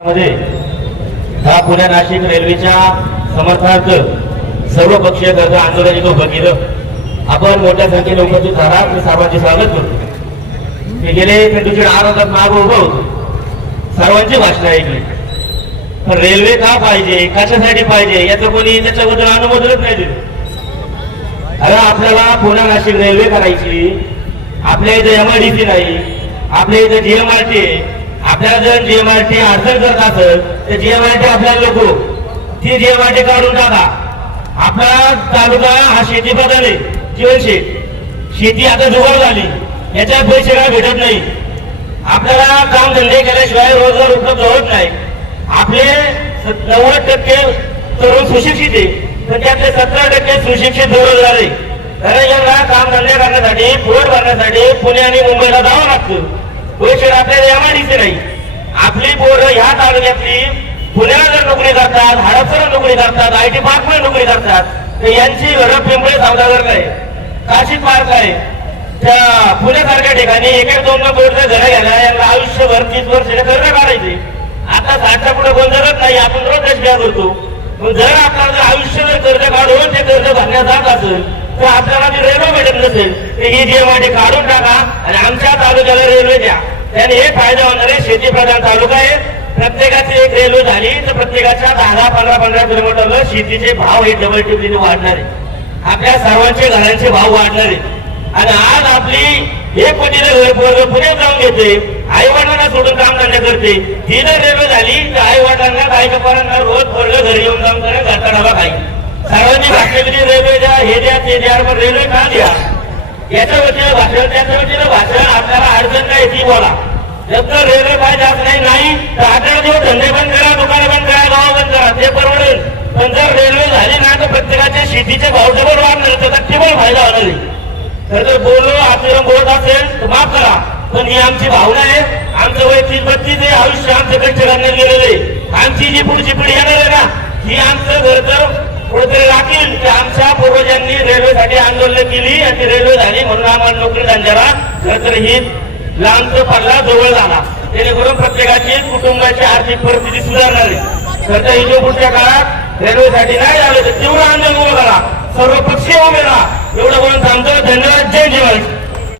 मध्ये हा पुणे नाशिक रेल्वेच्या समर्थनार्थ सर्व पक्षीय गरज आंदोलन इथं उभं केलं। आपण मोठ्या संख्येने उपस्थित झाला मी सर्वांचे स्वागत करतो। मी गेले खंडूचे 8 तास मागे उभं होतो, सर्वांची भाषण ऐकली। पण रेल्वे का पाहिजे, कशासाठी पाहिजे याचं कोणी त्याच्याबद्दल अनुमोदनच नाही दिलं। अरे आपल्याला पुणे नाशिक रेल्वे करायची, आपल्या इथं MIDC नाही, आपल्या इथं GMRT आहे। आपल्याला जर GMRT अडचण करत असेल तर GMRT आपल्याला नको, ती GMRT काढून टाका। आपला तालुका हा शेती प्रधान आहे, शेती आता जुगार झाली, याच्या पैसे काय भेटत नाही। आपल्याला काम धंदे केल्याशिवाय रोजगार उपलब्ध होत नाही। आपले 90% तरुण सुशिक्षित आहे, तर त्यातले 17% सुशिक्षित बेरोजगार आहे। कारण यांना काम धंदे करण्यासाठी, पोट भरण्यासाठी पुणे आणि मुंबईला जावं लागतं। पैसे आपल्याला MIDC नाही। आपली पोरं ह्या तालुक्यातली पुण्याला जर नोकरी करतात, हडपसरला नोकरी करतात, IT पार्क मध्ये नोकरी करतात, तर यांची घरं पिंपळे सौदागर आहे, काशीद पार्क आहे। त्या पुण्यासारख्या ठिकाणी 1-2 कोटीचं घर घ्यायला यांना आयुष्यभर 30 वर्ष कर्ज काढायचे। आता 60च्या पुढे कोण जगत नाही, आपण रोज देशभर करतो। पण जर आपल्याला जर आयुष्यभर कर्ज काढून ते कर्ज भरण्यात जात असेल तर आपल्याला ती रेल्वे भेटत नसेल, तर ही GMRT काढून टाका आणि आमच्या तालुक्याला रेल्वे द्या। त्याने हे फायदा होणार आहे। शेतीप्रधान तालुका आहे, प्रत्येकाची एक रेल्वे झाली तर प्रत्येकाच्या 10-15 किलोमीटरला शेतीचे भाव हे डबल टिपलीने वाढणार आहे। आपल्या सर्वांचे घरांचे भाव वाढणार आहे। आणि आज आपली एक कोटीला घर पोरग पुण्यात जाऊन घेते, आई वडिलांना सोडून काम धंदा करते। ही जर रेल्वे झाली तर आई वडिलांना बायका पोरांना रोज पोरग घरी येऊन जाऊन घरचा डबा खाई। सर्वांनी भाषेमध्ये रेल्वे द्या, हे द्या ते द्या, पण रेल्वे का द्या याच्या वतीनं भाषण, त्याच्या वतीनं भाषण। आपल्याला अडचण नाही ती बोला, जर तर रेल्वे पाहिजे असं नाही तर 18 दिवस धंदे बंद करा, दुकानं बंद करा, गाव बंद करा, ते परवडेल। पण जर रेल्वे झाली ना तर प्रत्येकाच्या शेतीचे भाव डबल वाढणार, त्याचा टिबल फायदा होणार आहे। तर जर बोललो आपल्याला बोलत असेल तर माफ करा, पण ही आमची भावना आहे। आमचं वय 30-32 आयुष्य आमचं कष्ट करण्यात गेलेलं आहे। आमची जी पुढची पिढी येणार आहे ना, ही आमचं घर तर कुठेतरी राखील की आमच्या पूर्वजांनी रेल्वेसाठी आंदोलन केली आणि रेल्वे झाली म्हणून आम्हाला नोकरी धंद्याला खरंतर ही लांबचा पल्ला जवळ झाला। जेणेकरून प्रत्येकाची कुटुंबाची आर्थिक परिस्थिती सुधारणार आहे। तर इथे पुढच्या काळात रेल्वेसाठी नाही झालं तर तीव्र आंदोलन उभं करा, सर्व पक्षीय उभे राहा। एवढं बोलून थांबतो। धन्यवाद। जय जवान।